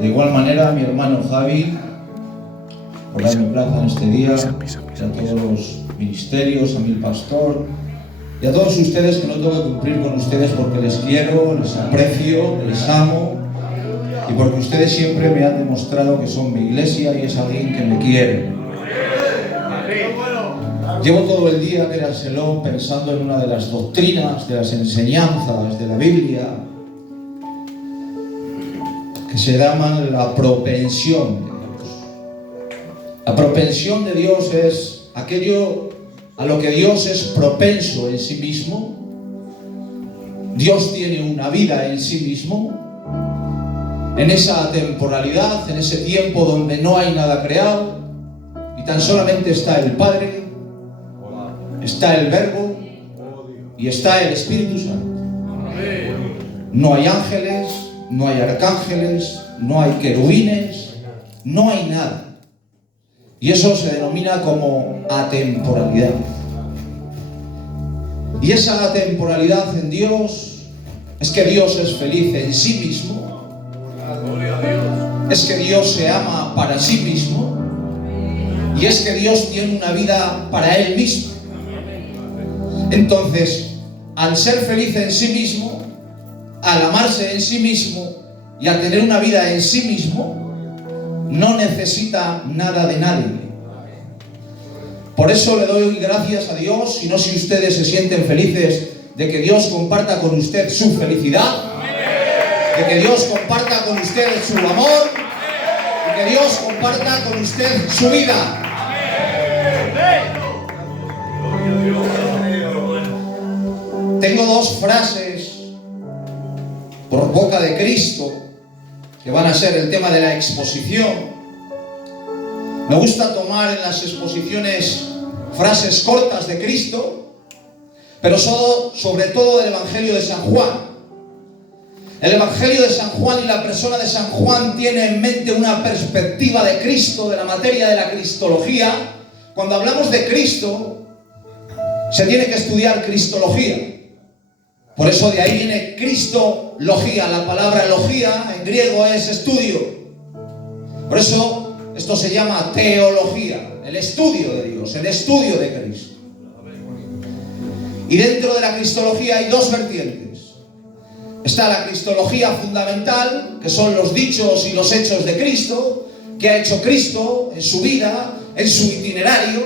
De igual manera, mi hermano Javi, por darme plaza en este día, y a todos los ministerios, a mi pastor, y a todos ustedes que no tengo que cumplir con ustedes porque les quiero, les aprecio, les amo, y porque ustedes siempre me han demostrado que son mi iglesia y es alguien que me quiere. Llevo todo el día, créanselo, pensando en una de las doctrinas, de las enseñanzas de la Biblia, que se llaman la propensión de Dios. La propensión de Dios es aquello a lo que Dios es propenso en sí mismo. Dios tiene una vida en sí mismo, en esa temporalidad, en ese tiempo donde no hay nada creado y tan solamente está el Padre, está el Verbo y está el Espíritu Santo. No hay ángeles, no hay arcángeles, no hay querubines, no hay nada. Y eso se denomina como atemporalidad. Y esa atemporalidad en Dios es que Dios es feliz en sí mismo, es que Dios se ama para sí mismo y es que Dios tiene una vida para Él mismo. Entonces, al ser feliz en sí mismo, al amarse en sí mismo y al tener una vida en sí mismo, no necesita nada de nadie. Por eso le doy gracias a Dios, y no si ustedes se sienten felices de que Dios comparta con usted su felicidad, de que Dios comparta con usted su amor, y que Dios comparta con usted su vida. Tengo dos frases por boca de Cristo que van a ser el tema de la exposición. Me gusta tomar en las exposiciones frases cortas de Cristo, pero sobre todo del Evangelio de San Juan. El Evangelio de San Juan y la persona de San Juan tiene en mente una perspectiva de Cristo, de la materia de la cristología. Cuando hablamos de Cristo, se tiene que estudiar cristología. Por eso de ahí viene cristología. La palabra logía en griego es estudio. Por eso esto se llama teología, el estudio de Dios, el estudio de Cristo. Y dentro de la cristología hay dos vertientes. Está la cristología fundamental, que son los dichos y los hechos de Cristo, que ha hecho Cristo en su vida, en su itinerario.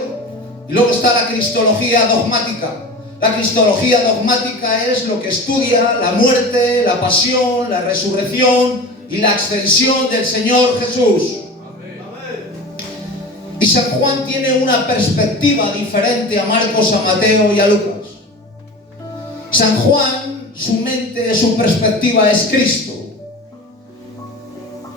Y luego está la cristología dogmática. La cristología dogmática es lo que estudia la muerte, la pasión, la resurrección y la ascensión del Señor Jesús. Y San Juan tiene una perspectiva diferente a Marcos, a Mateo y a Lucas. San Juan, su mente, su perspectiva es Cristo.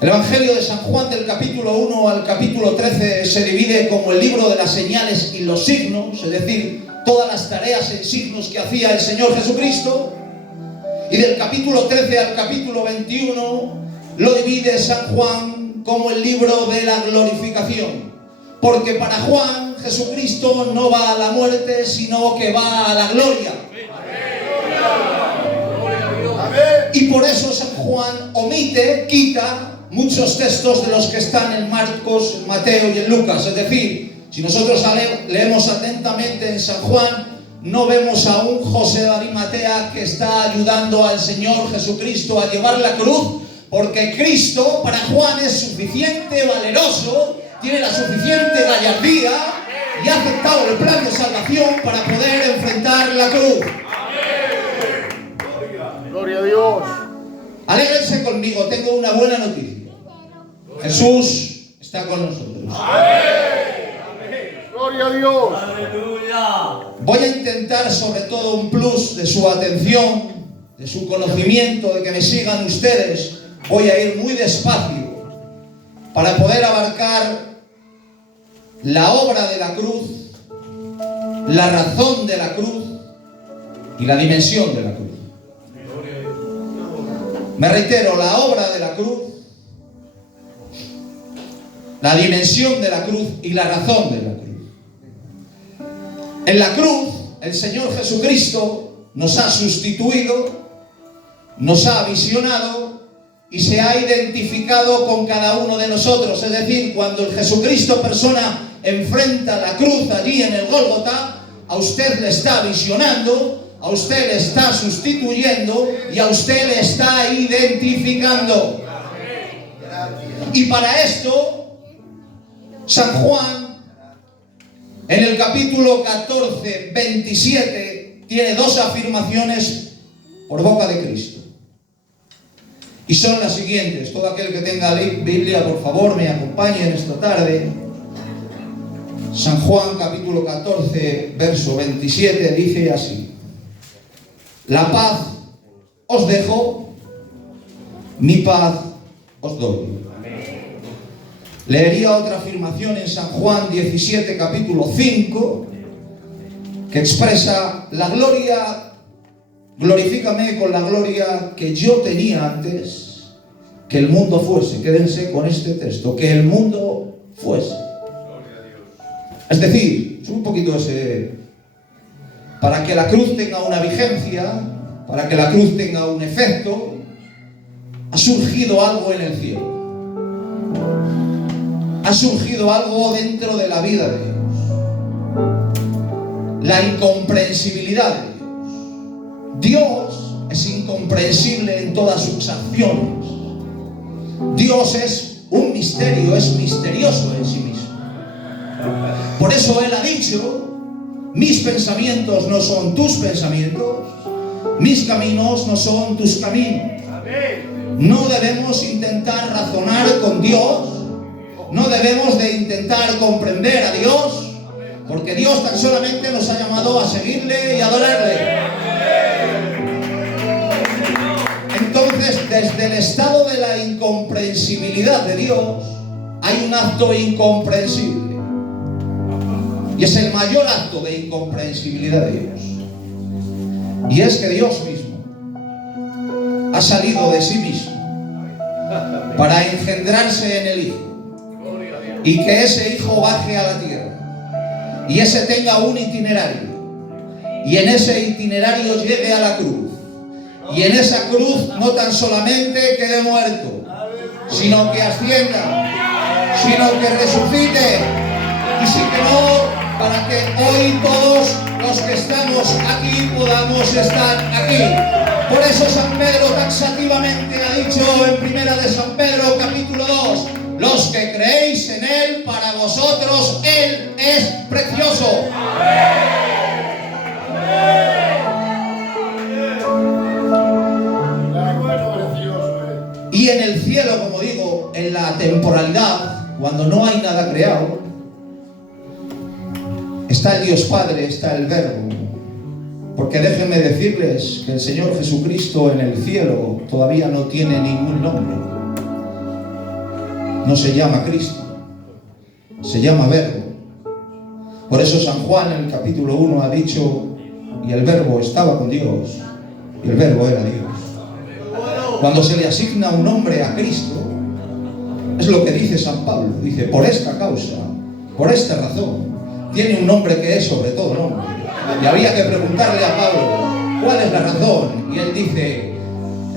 El Evangelio de San Juan, del capítulo 1 al capítulo 13, se divide como el libro de las señales y los signos, es decir, todas las tareas en signos que hacía el Señor Jesucristo. Y del capítulo 13 al capítulo 21 lo divide San Juan como el libro de la glorificación. Porque para Juan, Jesucristo no va a la muerte, sino que va a la gloria. Y por eso San Juan quita muchos textos de los que están en Marcos, Mateo y en Lucas. Es decir, si nosotros leemos atentamente en San Juan, no vemos a un José de Arimatea que está ayudando al Señor Jesucristo a llevar la cruz, porque Cristo para Juan es suficiente, valeroso, tiene la suficiente gallardía y ha aceptado el plan de salvación para poder enfrentar la cruz. Gloria a Dios. Alégrense conmigo, tengo una buena noticia. Jesús está con nosotros. Gloria a Dios. Voy a intentar sobre todo un plus de su atención, de su conocimiento, de que me sigan ustedes. Voy a ir muy despacio para poder abarcar la obra de la cruz, la razón de la cruz y la dimensión de la cruz. Me reitero, la obra de la cruz, la dimensión de la cruz y la razón de la cruz. En la cruz, el Señor Jesucristo nos ha sustituido, nos ha visionado y se ha identificado con cada uno de nosotros. Es decir, cuando el Jesucristo persona enfrenta la cruz allí en el Gólgota, a usted le está visionando, a usted le está sustituyendo y a usted le está identificando. Y para esto, San Juan, en el capítulo 14, 27, tiene dos afirmaciones por boca de Cristo. Y son las siguientes. Todo aquel que tenga Biblia, por favor, me acompañe en esta tarde. San Juan, capítulo 14, verso 27, dice así: la paz os dejo, mi paz os doy. Leería otra afirmación en San Juan 17, capítulo 5, que expresa la gloria, glorifícame con la gloria que yo tenía antes que el mundo fuese. Quédense con este texto, que el mundo fuese. Es decir, es un poquito ese, para que la cruz tenga una vigencia, para que la cruz tenga un efecto, ha surgido algo en el cielo. Ha surgido algo dentro de la vida de Dios. La incomprensibilidad de Dios. Dios es incomprensible en todas sus acciones. Dios es un misterio, es misterioso en sí mismo. Por eso Él ha dicho: mis pensamientos no son tus pensamientos, mis caminos no son tus caminos. No debemos intentar razonar con Dios, no debemos de intentar comprender a Dios, porque Dios tan solamente nos ha llamado a seguirle y adorarle. Entonces, desde el estado de la incomprensibilidad de Dios, hay un acto incomprensible. Y es el mayor acto de incomprensibilidad de Dios. Y es que Dios mismo ha salido de sí mismo para engendrarse en el Hijo. Y que ese Hijo baje a la tierra. Y ese tenga un itinerario. Y en ese itinerario llegue a la cruz. Y en esa cruz no tan solamente quede muerto, sino que ascienda, sino que resucite. Y si que no, para que hoy todos los que estamos aquí podamos estar aquí. Por eso San Pedro taxativamente ha dicho en Primera de San Pedro, capítulo 2, los que creéis en Él, para vosotros Él es precioso. Y en el cielo, como digo, en la temporalidad, cuando no hay nada creado, está el Dios Padre, está el Verbo. Porque déjenme decirles que el Señor Jesucristo en el cielo todavía no tiene ningún nombre. No se llama Cristo, se llama Verbo. Por eso San Juan en el capítulo 1 ha dicho: y el Verbo estaba con Dios, y el Verbo era Dios. Cuando se le asigna un nombre a Cristo, es lo que dice San Pablo. Dice: por esta causa, por esta razón, tiene un nombre que es sobre todo nombre. Y había que preguntarle a Pablo: ¿cuál es la razón? Y él dice: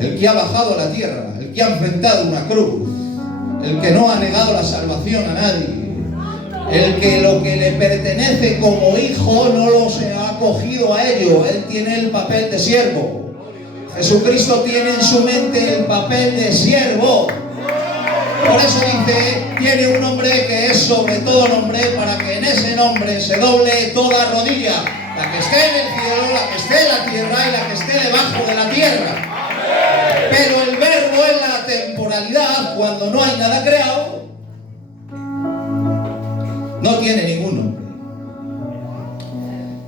el que ha bajado a la tierra, el que ha enfrentado una cruz, el que no ha negado la salvación a nadie, el que lo que le pertenece como hijo no lo se ha acogido a ello. Él tiene el papel de siervo. Jesucristo tiene en su mente el papel de siervo. Por eso dice: tiene un nombre que es sobre todo nombre, para que en ese nombre se doble toda rodilla, la que esté en el cielo, la que esté en la tierra y la que esté debajo de la tierra. Pero el Verbo en la temporalidad, cuando no hay nada creado, no tiene ningún nombre.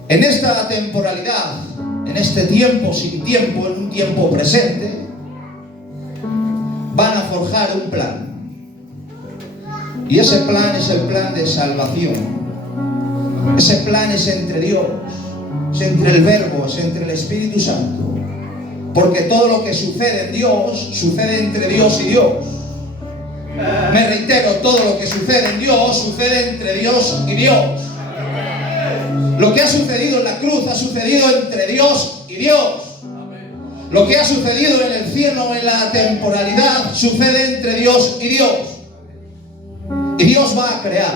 En esta temporalidad, en este tiempo sin tiempo, en un tiempo presente, van a forjar un plan. Y ese plan es el plan de salvación. Ese plan es entre Dios, es entre el Verbo, es entre el Espíritu Santo. Porque todo lo que sucede en Dios, sucede entre Dios y Dios. Me reitero, todo lo que sucede en Dios, sucede entre Dios y Dios. Lo que ha sucedido en la cruz ha sucedido entre Dios y Dios. Lo que ha sucedido en el cielo, en la temporalidad, sucede entre Dios y Dios. Y Dios va a crear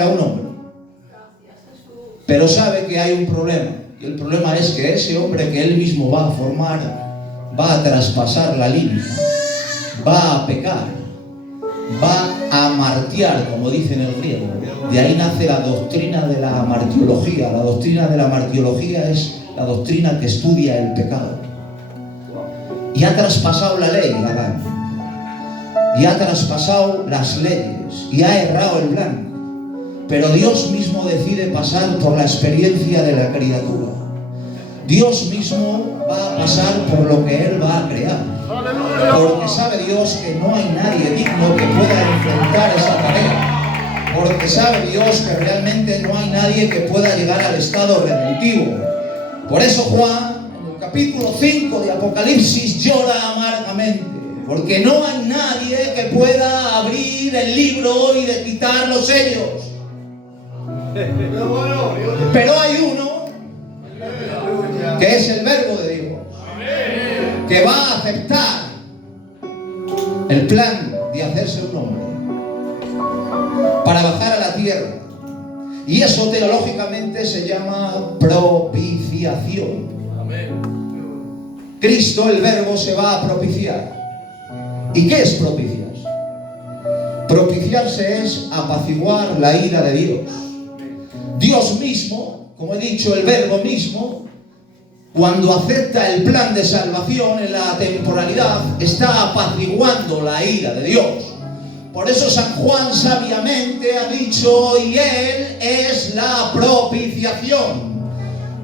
a un hombre. Pero sabe que hay un problema. Y el problema es que ese hombre que él mismo va a formar, va a traspasar la línea, va a pecar, va a martiar, como dice en el griego. De ahí nace la doctrina de la martiología. La doctrina de la martiología es la doctrina que estudia el pecado. Y ha traspasado la ley, Adán. Y ha traspasado las leyes. Y ha errado el blanco. Pero Dios mismo decide pasar por la experiencia de la criatura. Dios mismo va a pasar por lo que Él va a crear. Porque sabe Dios que no hay nadie digno que pueda enfrentar esa tarea. Porque sabe Dios que realmente no hay nadie que pueda llegar al estado redentivo. Por eso Juan, en el capítulo 5 de Apocalipsis, llora amargamente. Porque no hay nadie que pueda abrir el libro y de quitar los sellos. Pero hay uno que es el Verbo de Dios, que va a aceptar el plan de hacerse un hombre para bajar a la tierra. Y eso teológicamente se llama propiciación. Cristo, el Verbo, se va a propiciar. ¿Y qué es propiciar? Propiciarse es apaciguar la ira de Dios. Dios mismo, como he dicho, el Verbo mismo, cuando acepta el plan de salvación en la temporalidad, está apaciguando la ira de Dios. Por eso San Juan sabiamente ha dicho, y Él es la propiciación.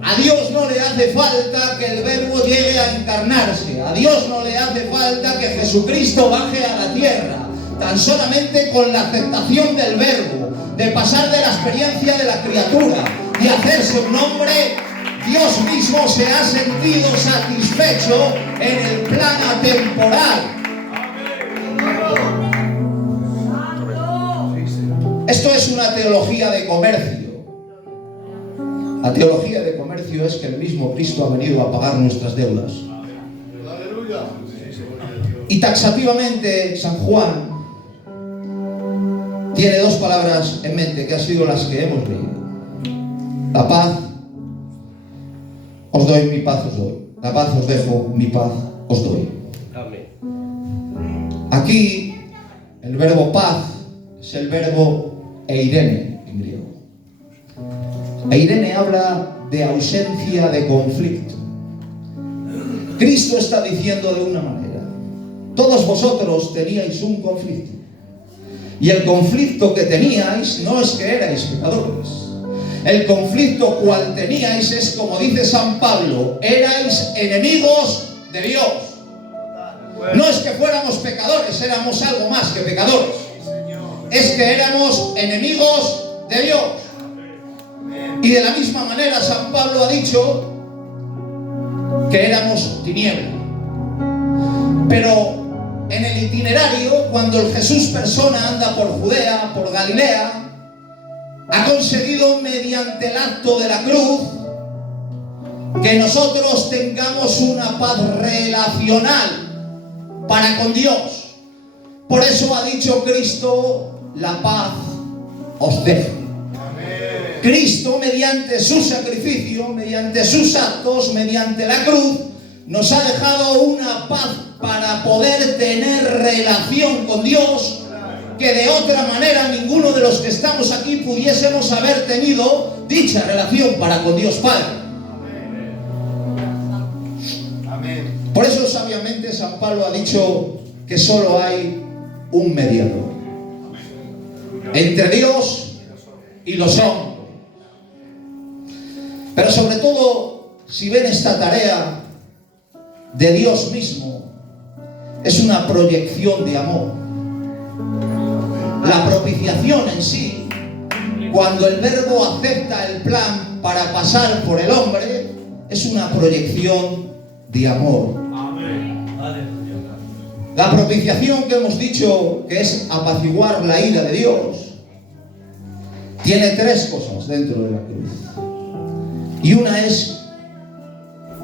A Dios no le hace falta que el Verbo llegue a encarnarse. A Dios no le hace falta que Jesucristo baje a la tierra. Tan solamente con la aceptación del Verbo, de pasar de la experiencia de la criatura y hacerse un hombre, Dios mismo se ha sentido satisfecho en el plan atemporal. Esto es una teología de comercio. La teología de comercio es que el mismo Cristo ha venido a pagar nuestras deudas. Y taxativamente San Juan tiene dos palabras en mente que han sido las que hemos leído. La paz os doy, mi paz os doy. La paz os dejo, mi paz os doy. Aquí el verbo paz es el verbo eirene en griego. Eirene habla de ausencia de conflicto. Cristo está diciendo de una manera: todos vosotros teníais un conflicto. Y el conflicto que teníais no es que erais pecadores. El conflicto cual teníais es, como dice San Pablo, erais enemigos de Dios. No es que fuéramos pecadores, éramos algo más que pecadores. Es que éramos enemigos de Dios. Y de la misma manera San Pablo ha dicho que éramos tinieblas. Pero en el itinerario, cuando el Jesús persona anda por Judea, por Galilea, ha conseguido mediante el acto de la cruz que nosotros tengamos una paz relacional para con Dios. Por eso ha dicho Cristo: la paz os dejo. Cristo, mediante su sacrificio, mediante sus actos, mediante la cruz, nos ha dejado una paz para poder tener relación con Dios, que de otra manera ninguno de los que estamos aquí pudiésemos haber tenido dicha relación para con Dios Padre. Amén. Por eso sabiamente San Pablo ha dicho que solo hay un mediador entre Dios y los hombres. Pero sobre todo, si ven esta tarea de Dios mismo, es una proyección de amor. La propiciación en sí, cuando el Verbo acepta el plan para pasar por el hombre, es una proyección de amor. La propiciación que hemos dicho que es apaciguar la ira de Dios, tiene tres cosas dentro de la cruz. Y una es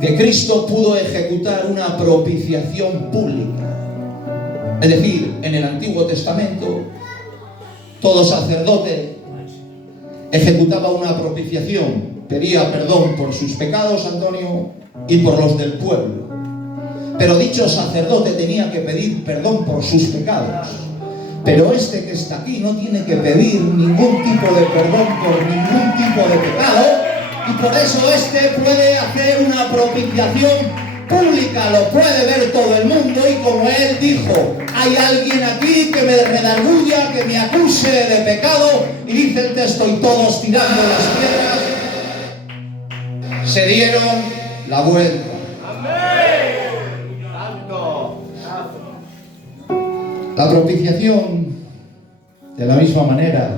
que Cristo pudo ejecutar una propiciación pública. Es decir, en el Antiguo Testamento, todo sacerdote ejecutaba una propiciación, pedía perdón por sus pecados, Antonio, y por los del pueblo. Pero dicho sacerdote tenía que pedir perdón por sus pecados. Pero este que está aquí no tiene que pedir ningún tipo de perdón por ningún tipo de pecado, y por eso este puede hacer una propiciación pública, lo puede ver todo el mundo, y como él dijo, hay alguien aquí que me redarguya, que me acuse de pecado, y dice el texto, y todos tirando las piedras, se dieron la vuelta. La propiciación, de la misma manera,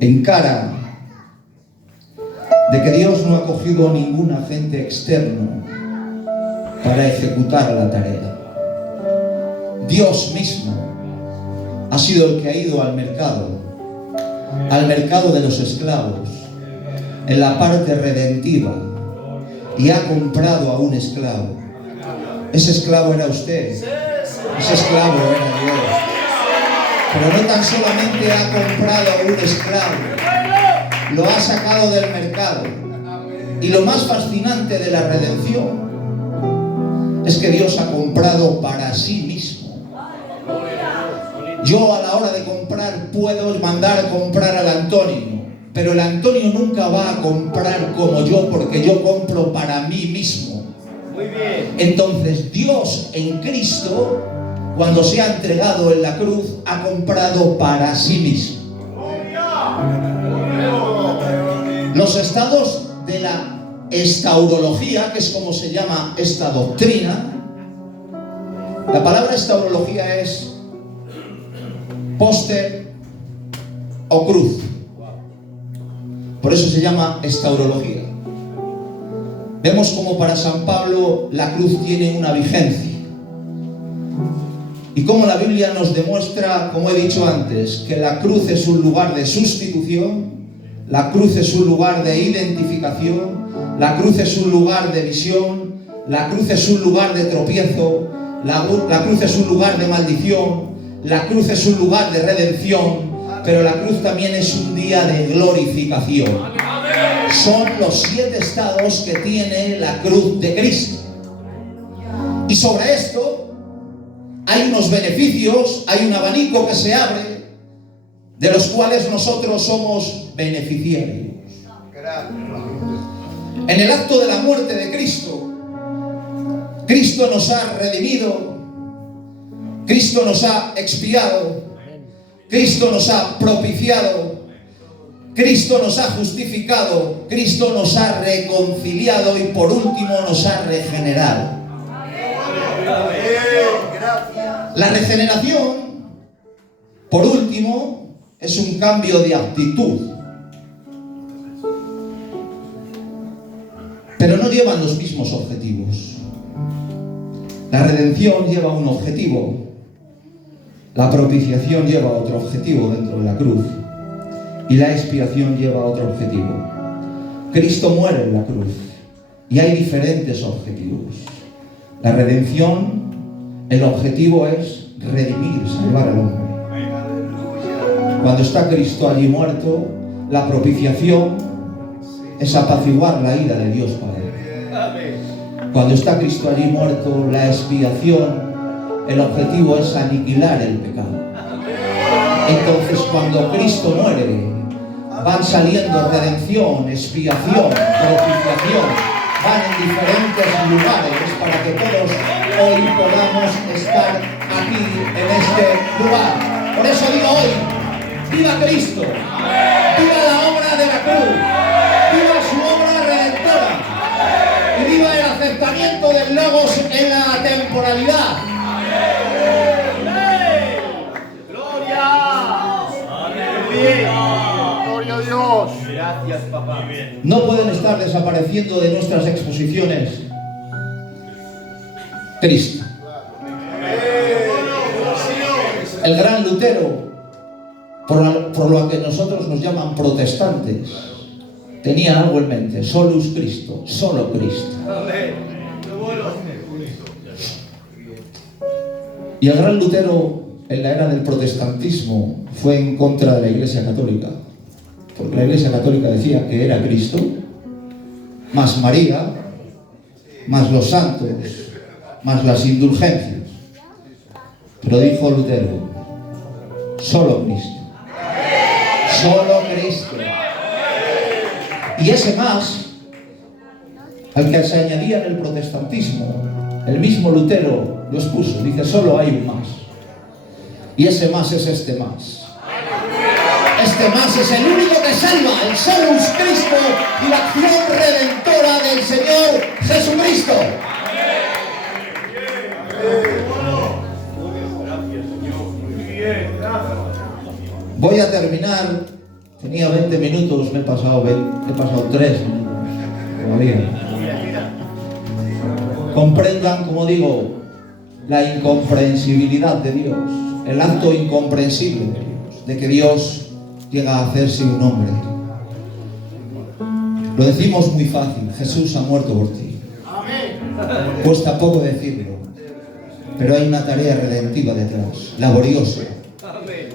encara de que Dios no ha cogido ningún agente externo para ejecutar la tarea. Dios mismo ha sido el que ha ido al mercado de los esclavos, en la parte redentiva, y ha comprado a un esclavo. Ese esclavo era usted, ese esclavo era Dios. Pero no tan solamente ha comprado a un esclavo, lo ha sacado del mercado. Y lo más fascinante de la redención es que Dios ha comprado para sí mismo. Yo a la hora de comprar puedo mandar a comprar al Antonio, pero el Antonio nunca va a comprar como yo, porque yo compro para mí mismo. Muy bien. Entonces Dios en Cristo, cuando se ha entregado en la cruz, ha comprado para sí mismo. Los estados de la estaurología, que es como se llama esta doctrina, la palabra estaurología es póster o cruz. Por eso se llama estaurología. Vemos como para San Pablo la cruz tiene una vigencia. Y como la Biblia nos demuestra, como he dicho antes, que la cruz es un lugar de sustitución, la cruz es un lugar de identificación, la cruz es un lugar de visión, la cruz es un lugar de tropiezo, la cruz es un lugar de maldición, la cruz es un lugar de redención, pero la cruz también es un día de glorificación. Son los 7 estados que tiene la cruz de Cristo. Y sobre esto hay unos beneficios, hay un abanico que se abre, de los cuales nosotros somos beneficiarios. En el acto de la muerte de Cristo, Cristo nos ha redimido, Cristo nos ha expiado, Cristo nos ha propiciado, Cristo nos ha justificado, Cristo nos ha reconciliado y por último nos ha regenerado. La regeneración, por último, es un cambio de actitud. Pero no llevan los mismos objetivos. La redención lleva un objetivo. La propiciación lleva otro objetivo dentro de la cruz. Y la expiación lleva otro objetivo. Cristo muere en la cruz. Y hay diferentes objetivos. La redención, el objetivo es redimir, salvar al hombre. Cuando está Cristo allí muerto, la propiciación es apaciguar la ira de Dios Padre. Cuando está Cristo allí muerto, la expiación, el objetivo es aniquilar el pecado. Entonces, cuando Cristo muere, van saliendo redención, expiación, propiciación, van en diferentes lugares para que todos hoy podamos estar aquí en este lugar. Por eso digo hoy, viva Cristo, viva la obra de la cruz, viva su obra redentora y viva el aceptamiento del Logos en la temporalidad. ¡Gloria! Gloria a Dios. Gracias, papá. No pueden estar desapareciendo de nuestras exposiciones Cristo. El gran Lutero, por lo que nosotros nos llaman protestantes, tenía algo en mente: solus Cristo, solo Cristo. Y el gran Lutero, en la era del protestantismo, fue en contra de la Iglesia Católica, porque la Iglesia Católica decía que era Cristo, más María, más los santos, más las indulgencias. Pero dijo Lutero: solo Cristo, solo Cristo. Y ese más, al que se añadía en el protestantismo, el mismo Lutero lo expuso. Dice: solo hay un más. Y ese más es este más. Este más es el único que salva, el solus Cristo y la acción redentora del Señor Jesucristo. Voy a terminar. Tenía 20 minutos, me he pasado 3 minutos todavía. Comprendan, como digo, la incomprensibilidad de Dios, el acto incomprensible de Dios, de que Dios llega a hacerse un hombre. Lo decimos muy fácil: Jesús ha muerto por ti. Cuesta poco decirlo, pero hay una tarea redentiva detrás, laboriosa,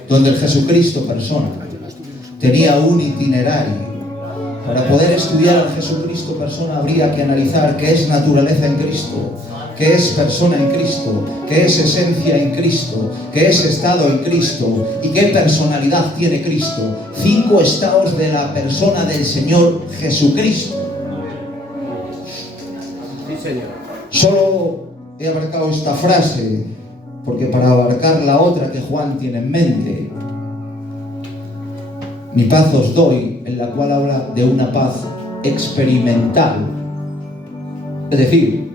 donde el Jesucristo persona tenía un itinerario. Para poder estudiar al Jesucristo persona habría que analizar qué es naturaleza en Cristo, qué es persona en Cristo, qué es esencia en Cristo, qué es estado en Cristo y qué personalidad tiene Cristo. 5 estados de la persona del Señor Jesucristo. Sí, Señor. Solo he abarcado esta frase porque para abarcar la otra que Juan tiene en mente, mi paz os doy, en la cual habla de una paz experimental. Es decir,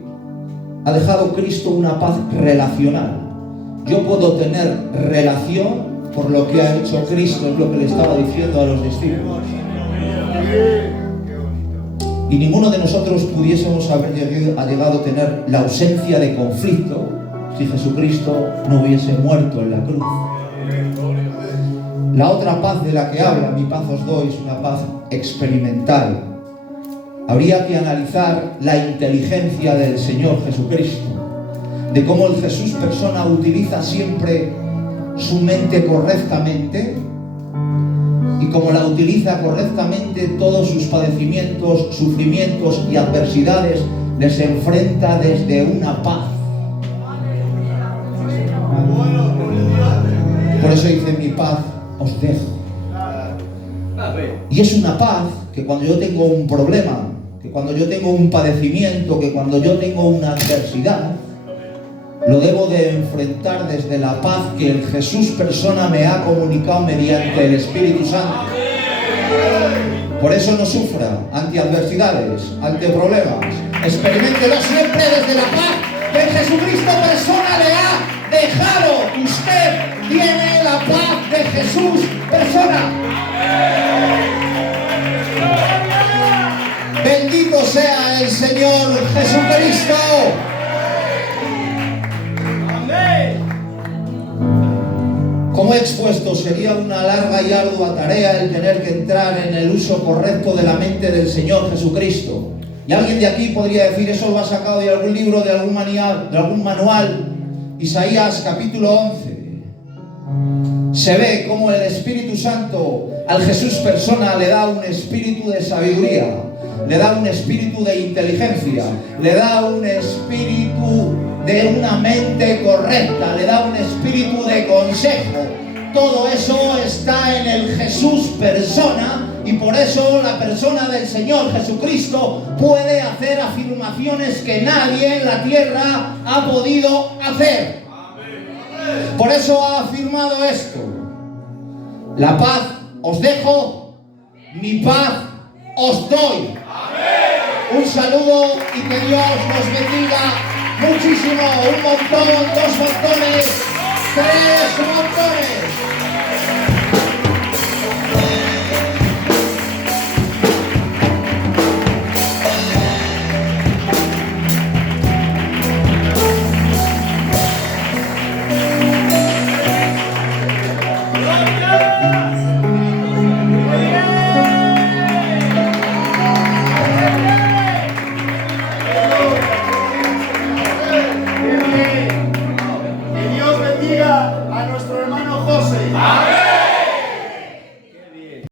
ha dejado Cristo una paz relacional. Yo puedo tener relación por lo que ha hecho Cristo, es lo que le estaba diciendo a los discípulos. Y ninguno de nosotros pudiésemos haber llegado a tener la ausencia de conflicto si Jesucristo no hubiese muerto en la cruz. La otra paz de la que habla, mi paz os doy, es una paz experimental. Habría que analizar la inteligencia del Señor Jesucristo, de cómo el Jesús persona utiliza siempre su mente correctamente, y como la utiliza correctamente, todos sus padecimientos, sufrimientos y adversidades les enfrenta desde una paz. Por eso dice: mi paz os dejo. Y es una paz que cuando yo tengo un problema, que cuando yo tengo un padecimiento, que cuando yo tengo una adversidad, lo debo de enfrentar desde la paz que el Jesús persona me ha comunicado mediante el Espíritu Santo. Por eso no sufra ante adversidades, ante problemas. Experiméntelo siempre desde la paz que Jesucristo persona le ha dejado. Usted tiene la paz de Jesús persona. Bendito sea el Señor Jesucristo. Como he expuesto, sería una larga y ardua tarea el tener que entrar en el uso correcto de la mente del Señor Jesucristo. Y alguien de aquí podría decir: eso lo ha sacado de algún libro, de algún manual. Isaías capítulo 11. Se ve cómo el Espíritu Santo al Jesús persona le da un espíritu de sabiduría, le da un espíritu de inteligencia, le da un espíritu de una mente correcta, le da un espíritu de consejo. Todo eso está en el Jesús persona, y por eso la persona del Señor Jesucristo puede hacer afirmaciones que nadie en la tierra ha podido hacer. Por eso ha afirmado esto: la paz os dejo, mi paz os doy. Un saludo y que Dios nos bendiga muchísimo. Un montón, 2 montones, 3 montones. A nuestro hermano José.